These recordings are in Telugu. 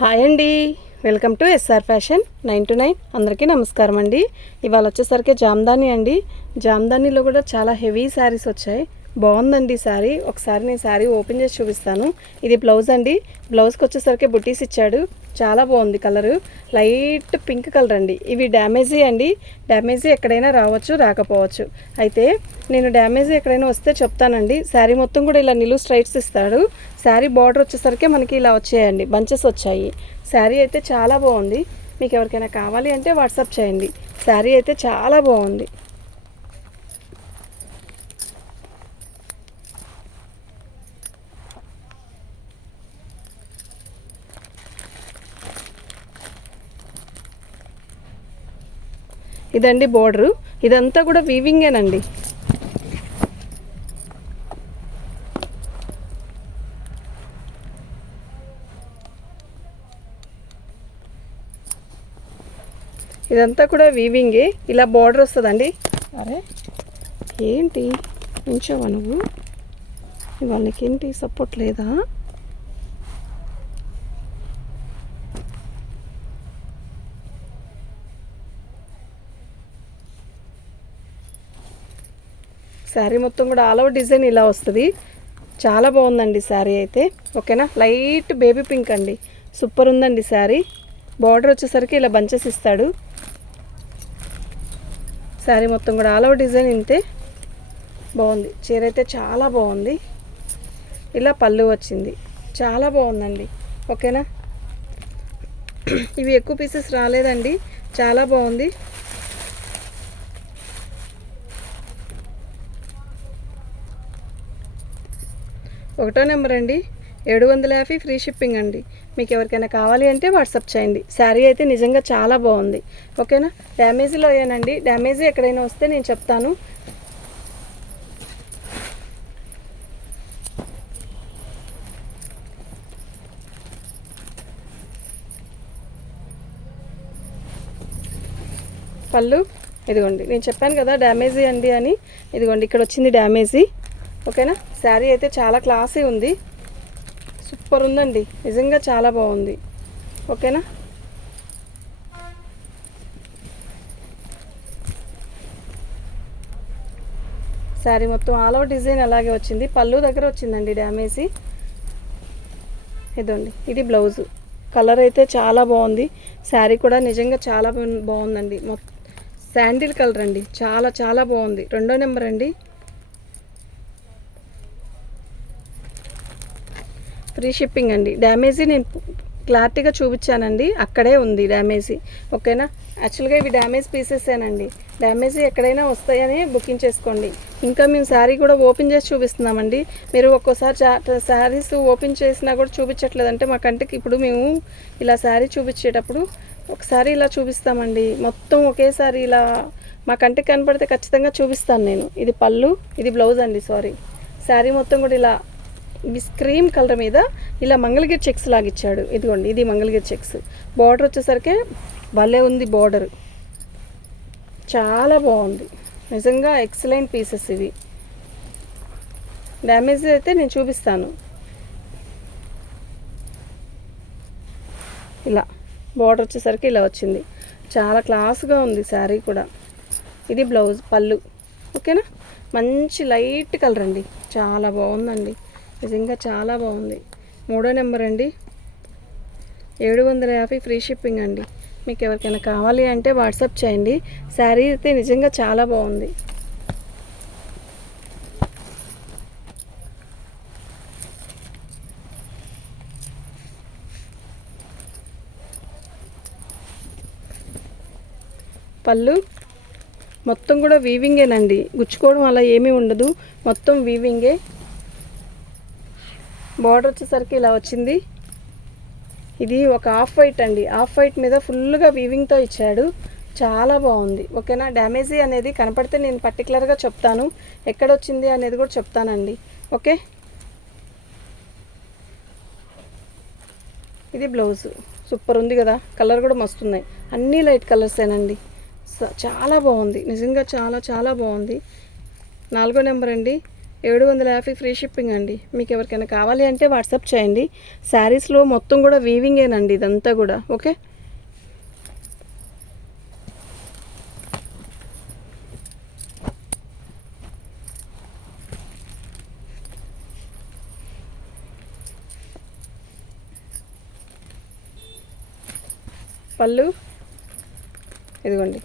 హాయ్ అండి. Welcome to SR fashion nine to nine. అందరికీ నమస్కారం అండి. ఇవాళ వచ్చేసరికి జామ్దాని అండి. జామ్దానీలో కూడా చాలా హెవీ శారీస్ వచ్చాయి. బాగుందండి శారీ. ఒకసారి నేను శారీ ఓపెన్ చేసి చూపిస్తాను. ఇది బ్లౌజ్ అండి. బ్లౌజ్కి వచ్చేసరికి బుటీస్ ఇచ్చాడు. చాలా బాగుంది కలరు. లైట్ పింక్ కలర్ అండి. ఇవి డ్యామేజీ అండి. డ్యామేజీ ఎక్కడైనా రావచ్చు రాకపోవచ్చు. అయితే నేను డ్యామేజీ ఎక్కడైనా వస్తే చెప్తానండి. శారీ మొత్తం కూడా ఇలా నిలువు స్ట్రైట్స్ ఇస్తాడు. శారీ బార్డర్ వచ్చేసరికి మనకి ఇలా వచ్చాయండి. బంచెస్ వచ్చాయి. శారీ అయితే చాలా బాగుంది. మీకు ఎవరికైనా కావాలి అంటే వాట్సాప్ చేయండి. శారీ అయితే చాలా బాగుంది. ఇదండి బోర్డరు. ఇదంతా కూడా వీవింగేనండి. ఇదంతా కూడా వీవింగే. ఇలా బార్డర్ వస్తుందండి. అరే. ఏంటి? ఉంచావా నువ్వు? ఇవాళ నీకేంటి సపోర్ట్ లేదా? శారీ మొత్తం కూడా ఆల్ ఓవర్ డిజైన్ ఇలా వస్తుంది. చాలా బాగుందండి శారీ అయితే. ఓకేనా? లైట్ బేబీ పింక్ అండి. సూపర్ ఉందండి శారీ. బార్డర్ వచ్చేసరికి ఇలా బంచెస్ ఇస్తాడు. శారీ మొత్తం కూడా ఆల్ ఓవర్ డిజైన్ ఇంతే. బాగుంది. చీర అయితే చాలా బాగుంది. ఇలా పళ్ళు వచ్చింది. చాలా బాగుందండి. ఓకేనా? ఇవి ఎక్కువ పీసెస్ రాలేదండి. చాలా బాగుంది. ఒకటో నెంబర్ అండి. ఏడు వందల యాభై ఫ్రీ షిప్పింగ్ అండి. మీకు ఎవరికైనా కావాలి అంటే వాట్సాప్ చేయండి. శారీ అయితే నిజంగా చాలా బాగుంది. ఓకేనా? డ్యామేజీలో అయ్యానండి. డ్యామేజీ ఎక్కడైనా వస్తే నేను చెప్తాను. పళ్ళు ఇదిగోండి. నేను చెప్పాను కదా డ్యామేజీ అండి అని. ఇదిగోండి ఇక్కడ వచ్చింది డ్యామేజీ. ఓకేనా? శారీ అయితే చాలా క్లాసీ ఉంది. సూపర్ ఉందండి. నిజంగా చాలా బాగుంది. ఓకేనా? శారీ మొత్తం ఆల్ ఓవర్ డిజైన్ అలాగే వచ్చింది. పళ్ళు దగ్గర వచ్చిందండి డ్యామేజీ. ఇదండి. ఇది బ్లౌజు. కలర్ అయితే చాలా బాగుంది. శారీ కూడా నిజంగా చాలా బాగుందండి. మొత్తం శాండిల్ కలర్ అండి. చాలా చాలా బాగుంది. రెండో నెంబర్ అండి. ఫ్రీ షిప్పింగ్ అండి. డ్యామేజీ నేను క్లారిటీగా చూపించానండి. అక్కడే ఉంది డ్యామేజీ. ఓకేనా? యాక్చువల్గా ఇవి డ్యామేజ్ పీసెసేనండి. డ్యామేజీ ఎక్కడైనా వస్తాయని బుకింగ్ చేసుకోండి. ఇంకా మేము శారీ కూడా ఓపెన్ చేసి చూపిస్తున్నామండి. మీరు ఒక్కోసారి శారీస్ ఓపెన్ చేసినా కూడా చూపించట్లేదంటే మా కంటికి ఇప్పుడు మేము ఇలా శారీ చూపించేటప్పుడు ఒకసారి ఇలా చూపిస్తామండి. మొత్తం ఒకేసారి ఇలా మా కంటికి కనపడితే ఖచ్చితంగా చూపిస్తాను నేను. ఇది పళ్ళు ఇది బ్లౌజ్ అండి సారీ. శారీ మొత్తం కూడా ఇలా క్రీమ్ స్క్రీమ్ కలర్ మీద ఇలా మంగళగిరి చెక్స్ లాగిచ్చాడు ఇదిగోండి ఇది మంగళగిరి చెక్స్. బార్డర్ వచ్చేసరికి భలే ఉంది బార్డర్. చాలా బాగుంది. నిజంగా ఎక్సలెంట్ పీసెస్ ఇవి. డ్యామేజ్ అయితే నేను చూపిస్తాను. ఇలా బార్డర్ వచ్చేసరికి ఇలా వచ్చింది. చాలా క్లాస్గా ఉంది శారీ కూడా. ఇది బ్లౌజ్ పళ్ళు. ఓకేనా? మంచి లైట్ కలర్ అండి. చాలా బాగుందండి. నిజంగా చాలా బాగుంది. మూడో నెంబర్ అండి. ఏడు వందల యాభై ఫ్రీ షిప్పింగ్ అండి. మీకు ఎవరికైనా కావాలి అంటే వాట్సాప్ చేయండి. శారీ అయితే నిజంగా చాలా బాగుంది. పళ్ళు మొత్తం కూడా వీవింగేనండి గుచ్చుకోవడం అలా ఏమీ ఉండదు. మొత్తం వీవింగే బార్డర్ వచ్చేసరికి ఇలా వచ్చింది. ఇది ఒక ఆఫ్ వైట్ అండి. ఆఫ్ వైట్ మీద ఫుల్గా వీవింగ్తో ఇచ్చాడు. చాలా బాగుంది. ఓకేనా? డ్యామేజీ అనేది కనపడితే నేను పర్టికులర్గా చెప్తాను. ఎక్కడ వచ్చింది అనేది కూడా చెప్తానండి. ఓకే? ఇది బ్లౌజ్ సూపర్ ఉంది కదా? కలర్ కూడా మస్తున్నాయి. అన్నీ లైట్ కలర్సేనండి స- చాలా బాగుంది. నిజంగా చాలా చాలా బాగుంది. నాలుగో నెంబర్ అండి. ఏడు వందల యాభై ఫ్రీ షిప్పింగ్ అండి. మీకు ఎవరికైనా కావాలి అంటే వాట్సాప్ చేయండి. శారీస్లో మొత్తం కూడా వీవింగేనండి ఇదంతా కూడా. ఓకే? పళ్ళు? ఇదిగోండి.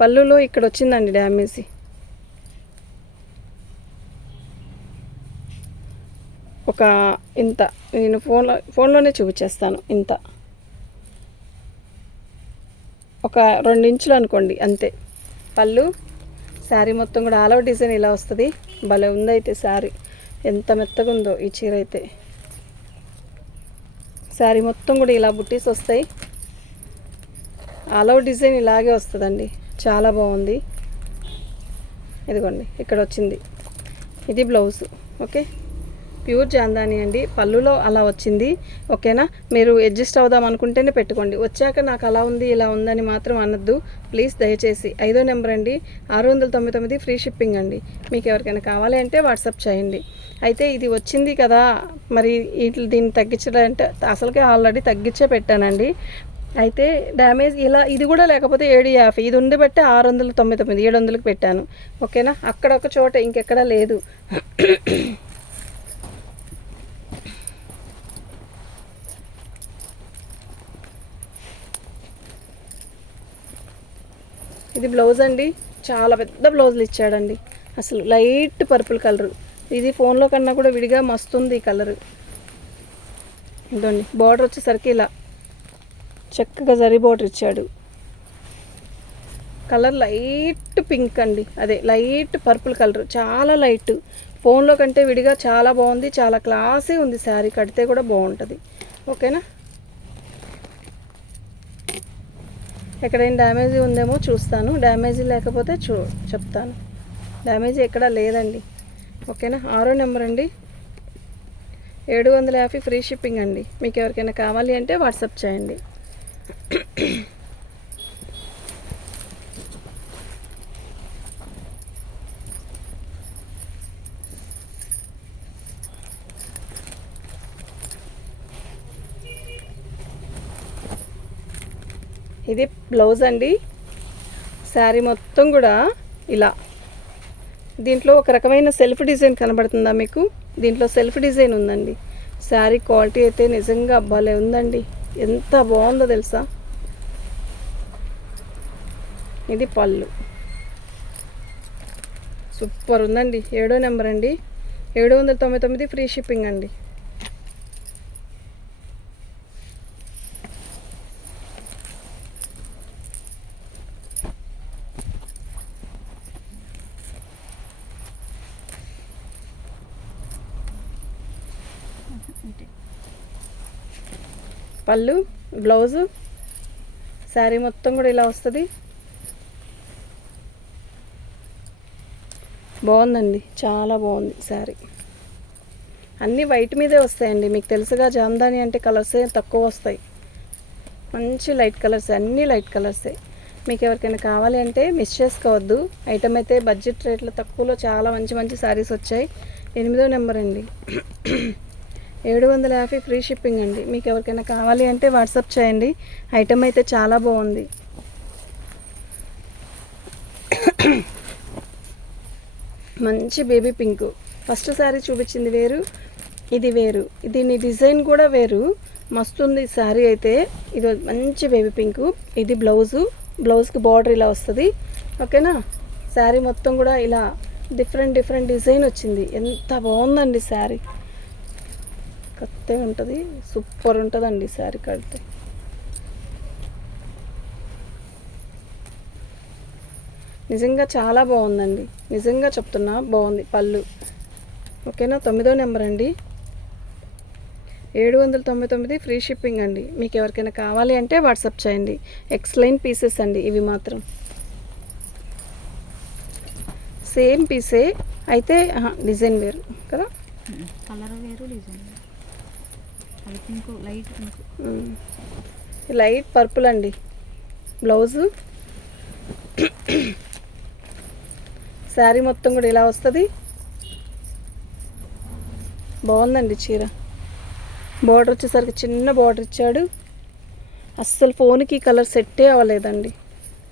పళ్ళులో ఇక్కడ వచ్చిందండి డ్యామేజీ. ఒక ఇంత నేను ఫోన్లో ఫోన్లోనే చూపించేస్తాను ఇంత. ఒక రెండించులు అనుకోండి అంతే. పళ్ళు శారీ మొత్తం కూడా ఆల్ అవుట్ డిజైన్ ఇలా వస్తుంది. భలే ఉందైతే శారీ. ఎంత మెత్తగా ఉందో ఈ చీర అయితే. శారీ మొత్తం కూడా ఇలా బుట్టీస్ వస్తాయి. ఆల్ ఓవర్ డిజైన్ ఇలాగే వస్తుందండి. చాలా బాగుంది. ఇదిగోండి ఇక్కడ వచ్చింది. ఇది బ్లౌజ్ ఓకే? ప్యూర్ జాందాని అండి. పళ్ళులో అలా వచ్చింది. ఓకేనా? మీరు అడ్జస్ట్ అవుదాం అనుకుంటేనే పెట్టుకోండి. వచ్చాక నాకు అలా ఉంది ఇలా ఉందని మాత్రం అనొద్దు. ప్లీజ్ దయచేసి ఐదో నెంబర్ అండి. ఆరు వందల తొంభై తొమ్మిది ఫ్రీ షిప్పింగ్ అండి. మీకు ఎవరికైనా కావాలి అంటే వాట్సాప్ చేయండి. అయితే ఇది వచ్చింది కదా మరి ఇట్లా దీన్ని తగ్గించాలంటే అసలుకే ఆల్రెడీ తగ్గించే పెట్టానండి. అయితే డ్యామేజ్ ఇలా ఇది కూడా లేకపోతే ఏడు యాభై ఇది ఉండి బట్టి ఆరు వందల తొంభై తొమ్మిది ఏడు వందలకు పెట్టాను. ఓకేనా? అక్కడ ఒక చోట ఇంకెక్కడా లేదు. ఇది బ్లౌజ్ అండి. చాలా పెద్ద బ్లౌజులు ఇచ్చాడండి. అసలు లైట్ పర్పుల్ కలర్. ఇది ఫోన్లో కన్నా కూడా విడిగా మస్తుంది ఈ కలర్. ఇదండి బార్డర్ వచ్చేసరికి ఇలా చక్కగా జరీ బార్డర్ ఇచ్చాడు. కలర్ లైట్ పింక్ అండి. అదే లైట్ పర్పుల్ కలర్. చాలా లైట్. ఫోన్లో కంటే విడిగా చాలా బాగుంది. చాలా క్లాసీ ఉంది. శారీ కడితే కూడా బాగుంటుంది. ఓకేనా? ఎక్కడైనా డ్యామేజ్ ఉందేమో చూస్తాను. డ్యామేజ్ లేకపోతే చూ చెప్తాను. డ్యామేజ్ ఎక్కడ లేదండి. ఓకేనా? ఆరో నెంబర్ అండి. ఏడు వందల యాభై ఫ్రీ షిప్పింగ్ అండి. మీకు ఎవరికైనా కావాలి అంటే వాట్సాప్ చేయండి. ఇది బ్లౌజ్ అండి. శారీ మొత్తం కూడా ఇలా. దీంట్లో ఒక రకమైన సెల్ఫ్ డిజైన్ కనబడుతుందా మీకు? దీంట్లో సెల్ఫ్ డిజైన్ ఉందండి. శారీ క్వాలిటీ అయితే నిజంగా భలే ఉందండి. ఎంత బాగుందో తెలుసా? ఇది పళ్ళు. సూపర్ ఉందండి. ఏడో నెంబర్ అండి. ఏడు వందల తొంభై తొమ్మిది ఫ్రీ షిప్పింగ్ అండి. పళ్ళు బ్లౌజు శారీ మొత్తం కూడా ఇలా వస్తుంది. బాగుందండి చాలా బాగుంది శారీ. అన్నీ వైట్ మీదే వస్తాయండి మీకు తెలుసుగా జామదాని అంటే కలర్సే తక్కువ వస్తాయి. మంచి లైట్ కలర్స్ అన్నీ లైట్ కలర్సే. మీకు ఎవరికైనా కావాలి అంటే మిస్ చేసుకోవద్దు. ఐటమ్ అయితే బడ్జెట్ రేట్లో తక్కువలో చాలా మంచి మంచి శారీస్ వచ్చాయి. ఎనిమిదో నెంబర్ అండి. ఏడు వందల యాభై ఫ్రీ షిప్పింగ్ అండి. మీకు ఎవరికైనా కావాలి అంటే వాట్సాప్ చేయండి. ఐటమ్ అయితే చాలా బాగుంది. మంచి బేబీ పింక్. ఫస్ట్ శారీ చూపించింది వేరు ఇది వేరు. దీని డిజైన్ కూడా వేరు. మస్తుంది శారీ అయితే. ఇది మంచి బేబీ పింక్. ఇది బ్లౌజు. బ్లౌజ్కి బార్డర్ ఇలా వస్తుంది. ఓకేనా? శారీ మొత్తం కూడా ఇలా డిఫరెంట్ డిఫరెంట్ డిజైన్ వచ్చింది. ఎంత బాగుందండి శారీ. కొత్తగా ఉంటుంది. సూపర్ ఉంటుందండి శారీ కడితే. నిజంగా చాలా బాగుందండి. నిజంగా చెప్తున్నా బాగుంది పళ్ళు. ఓకేనా? తొమ్మిదో నెంబర్ అండి. ఏడు వందల తొంభై తొమ్మిది ఫ్రీ షిప్పింగ్ అండి. మీకు ఎవరికైనా కావాలి అంటే వాట్సాప్ చేయండి. ఎక్స్లైన్ పీసెస్ అండి ఇవి మాత్రం. సేమ్ పీసే అయితే డిజైన్ వేరు కదా? కలర్ వేరు డిజైన్ వేరు. అది pink light pink light purple అండి. బ్లౌజు. శారీ మొత్తం కూడా ఇలా వస్తుంది. బాగుందండి చీర. బార్డర్ వచ్చేసరికి చిన్న బార్డర్ ఇచ్చాడు. అస్సలు ఫోన్కి కలర్ సెట్టే అవ్వలేదండి.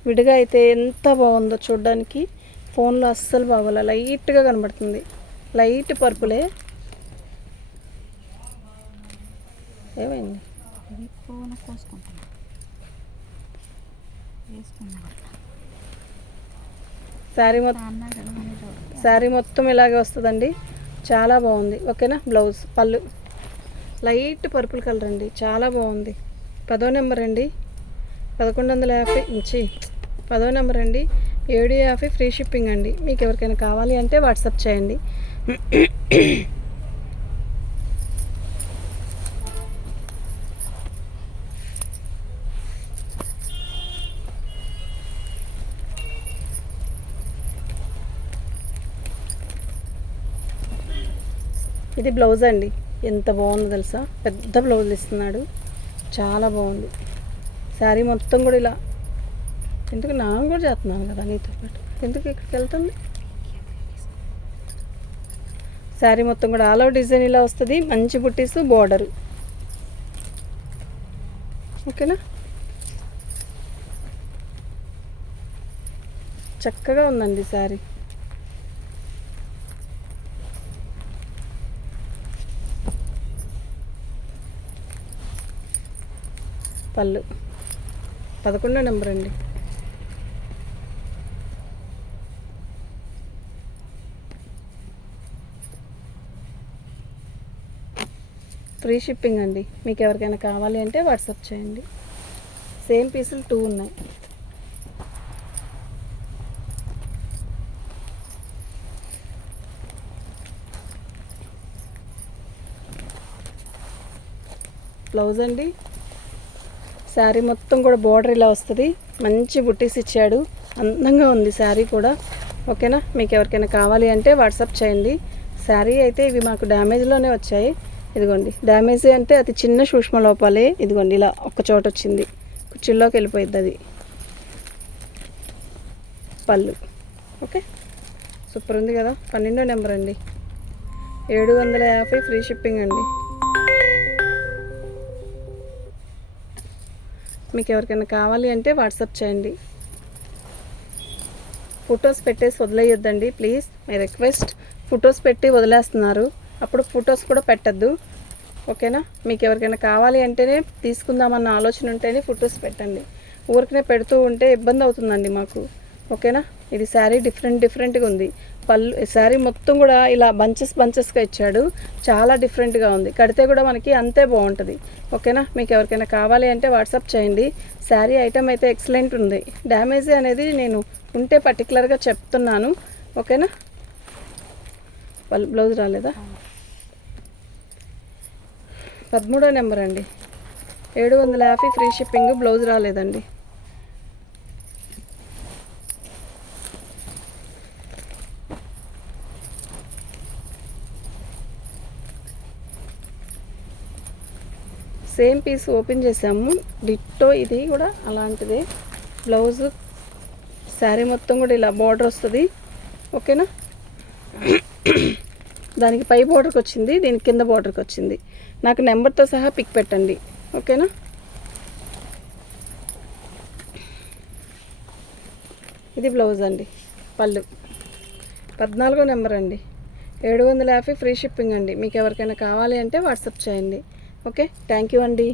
విడిగా అయితే ఎంత బాగుందో చూడడానికి. ఫోన్లో అస్సలు బాగోలే. లైట్గా కనబడుతుంది. లైట్ పర్పులే. ఏమైంది? శారీ మొత్తం శారీ మొత్తం ఇలాగే వస్తుందండి. చాలా బాగుంది. ఓకేనా? బ్లౌజ్ పళ్ళు. లైట్ పర్పుల్ కలర్ అండి. చాలా బాగుంది. పదో నెంబర్ అండి. పదకొండు వందల యాభై ఇంచి. పదో నెంబర్ అండి. ఏడు యాభై ఫ్రీ షిప్పింగ్ అండి. మీకు ఎవరికైనా కావాలి అంటే వాట్సాప్ చేయండి. ఇది బ్లౌజ్ అండి. ఎంత బాగుందో తెలుసా? పెద్ద బ్లౌజ్ ఇస్తున్నాడు. చాలా బాగుంది. శారీ మొత్తం కూడా ఇలా. ఎందుకు నా కూడా చేస్తున్నాను కదా నీతో పాటు? ఎందుకు ఇక్కడికి వెళ్తుంది? శారీ మొత్తం కూడా ఆల్ అవుట్ డిజైన్ ఇలా వస్తుంది. మంచి బుట్టీస్ బోర్డరు. ఓకేనా? చక్కగా ఉందండి శారీ. పళ్ళు. పదకొండో నెంబర్ అండి ఫ్రీ షిప్పింగ్ అండి. మీకు ఎవరికైనా కావాలి అంటే వాట్సాప్ చేయండి. సేమ్ పీసులు టూ ఉన్నాయి. బ్లౌజ్ అండి. శారీ మొత్తం కూడా బార్డర్ ఇలా వస్తుంది. మంచి బుట్టీస్ ఇచ్చాడు. అందంగా ఉంది శారీ కూడా. ఓకేనా? మీకు ఎవరికైనా కావాలి అంటే వాట్సాప్ చేయండి. శారీ అయితే ఇవి మాకు డ్యామేజ్లోనే వచ్చాయి. ఇదిగోండి. డ్యామేజ్ అంటే అతి చిన్న సూక్ష్మ లోపాలే. ఇదిగోండి ఇలా ఒక్క చోట వచ్చింది. కుర్చీల్లోకి వెళ్ళిపోయింది అది. పళ్ళు. ఓకే? సూపర్ ఉంది కదా? పన్నెండో నెంబర్ అండి. ఏడు వందల యాభై ఫ్రీ షిప్పింగ్ అండి. మీకు ఎవరికైనా కావాలి అంటే వాట్సాప్ చేయండి. ఫొటోస్ పెట్టేసి వదిలేయొద్దండి ప్లీజ్. మై రిక్వెస్ట్ ఫొటోస్ పెట్టి వదిలేస్తున్నారు. అప్పుడు ఫొటోస్ కూడా పెట్టద్దు. ఓకేనా? మీకు ఎవరికైనా కావాలి అంటేనే తీసుకుందామన్న ఆలోచన ఉంటేనే ఫొటోస్ పెట్టండి. ఊరికనే పెడుతూ ఉంటే ఇబ్బంది అవుతుందండి మాకు. ఓకేనా? ఇది శారీ డిఫరెంట్ డిఫరెంట్గా ఉంది. పళ్ళు శారీ మొత్తం కూడా ఇలా బంచెస్ బంచెస్గా ఇచ్చాడు. చాలా డిఫరెంట్గా ఉంది. కడితే కూడా మనకి అంతే బాగుంటుంది. ఓకేనా? మీకు ఎవరికైనా కావాలి అంటే వాట్సాప్ చేయండి. శారీ ఐటమ్ అయితే ఎక్సలెంట్ ఉంది. డ్యామేజ్ అనేది నేను ఉంటే పర్టికులర్గా చెప్తున్నాను. ఓకేనా? వాళ్ళు బ్లౌజ్ రాలేదా? పదమూడో నెంబర్ అండి. ఏడు వందల యాభై ఫ్రీ షిప్పింగ్ బ్లౌజ్ రాలేదండి. సేమ్ పీస్ ఓపెన్ చేసాము. డిట్టో ఇది కూడా అలాంటిదే. బ్లౌజ్ శారీ మొత్తం కూడా ఇలా బార్డర్ వస్తుంది. ఓకేనా? దానికి పై బార్డర్కి వచ్చింది దీని కింద బార్డర్కి వచ్చింది. నాకు నెంబర్తో సహా పిక్ పెట్టండి. ఓకేనా? ఇది బ్లౌజ్ అండి పళ్ళు. పద్నాలుగో నెంబర్ అండి. ఏడు వందల యాభై ఫ్రీ షిప్పింగ్ అండి. మీకు ఎవరికైనా కావాలి అంటే వాట్సాప్ చేయండి. ఓకే థ్యాంక్ యూ అండి